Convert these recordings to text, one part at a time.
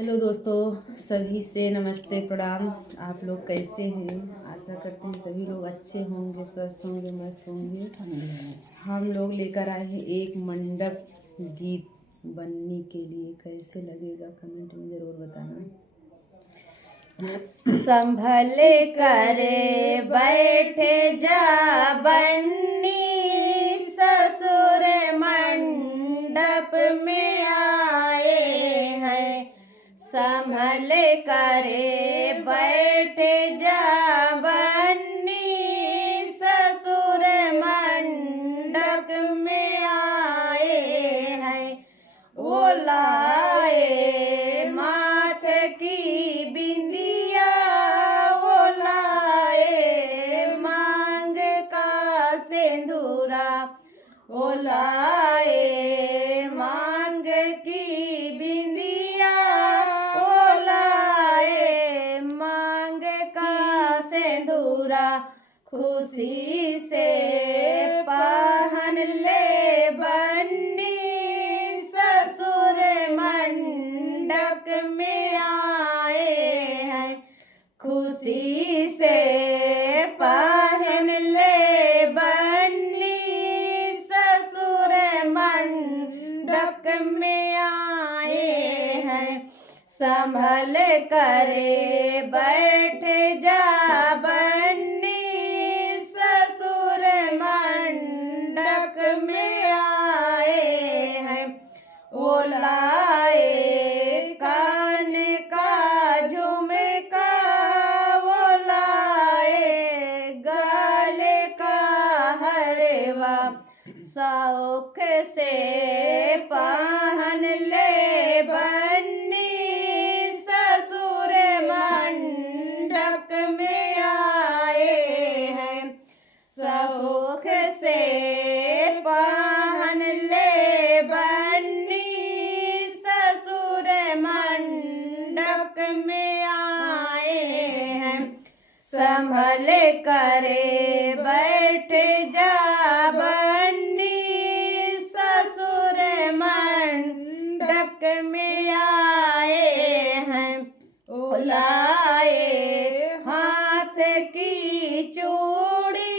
Hello दोस्तों, सभी से नमस्ते प्रणाम। आप लोग कैसे हैं? आशा करते हैं सभी लोग अच्छे होंगे, स्वस्थ होंगे, मस्त होंगे। हम लोग लेकर आए हैं एक मंडप गीत बनने के लिए। कैसे लगेगा कमेंट में ज़रूर बताना। संभल करे बैठे जा बन्नी, ससुर मंडप में आए हैं। संभल करे बैठे जा बन्नी, ससुर मंडप में आए हैं। वो लाए माथ की बिंदिया, वो लाए मांग का सिंदूरा, वो लाए मांग की बिंदिया, वो लाए मांग का सिंदूरा। खुशी से पहन ले बन्नी, ससुर मंडप में आए हैं। खुशी से पहन ले बन्नी, ससुर मंडप में आए हैं। संभल करे बैठ जा बन्नी, ससुर मंडप में आए हैं। वो लाए कान का झुमका, वो लाए गले का हरवा। शौक से पहन ले बन्नी, ससुर मंडप में आए हैं। शौक से पहन ले बन्नी, ससुर मंडप में आए हैं। संभल करे बैठ जा बन्नी, ससुर मंडप में आए हैं। ओ लाए हाथ की चूड़ी,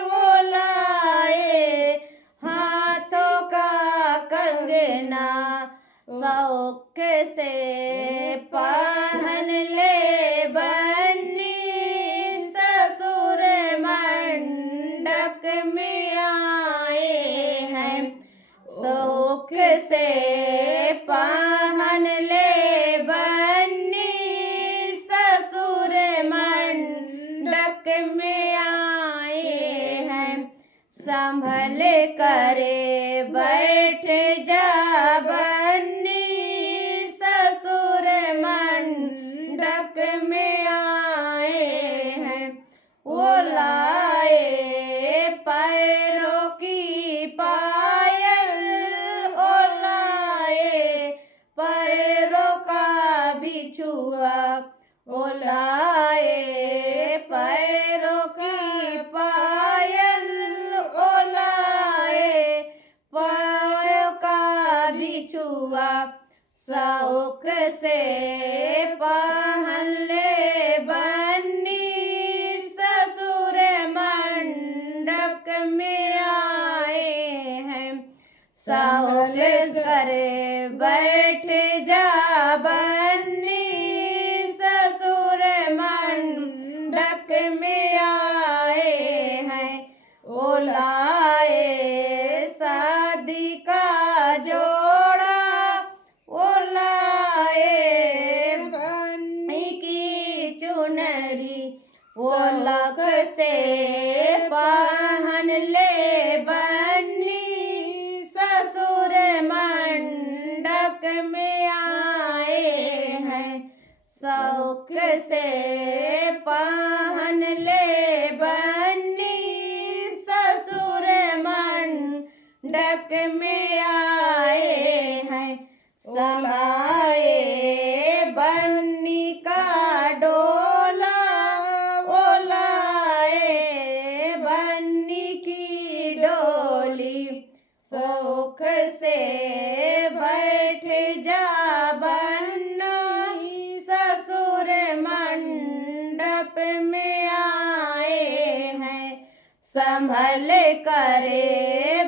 वो लाए हाथों का कंगना। शौक से पहन ले बन्नी, ससुर मंडप में आए हैं। शौक से पहन ले बन्नी, ससुर मंडप में आए हैं। संभल करे बैठ जा बन्नी, ससुर मंडप में आए हैं। वो लाए पैरों की पायल, वो लाए पैरों का बिछुआ, वो लाए पैरों की पायल, वो लाए पैरों का बिछुआ। शौक से पहन ले बन्नी, ससुर मंडप में आए हैं। शौक करे बैठ जा बन्नी, ससुर मंडप में आए हैं। वो लाए शादी का जोड़ा, वो लाए बन्नी की चुनरी। वो लख से पहन ले बन्नी, ससुर मंडप में आए हैं। शौक से पहन ले बन्नी, ससुर मंडप में आए हैं। लाए बन्नी का डोला, वो लाए बन्नी की डोली। शौक से बैठ जा बन्ना, संभल करे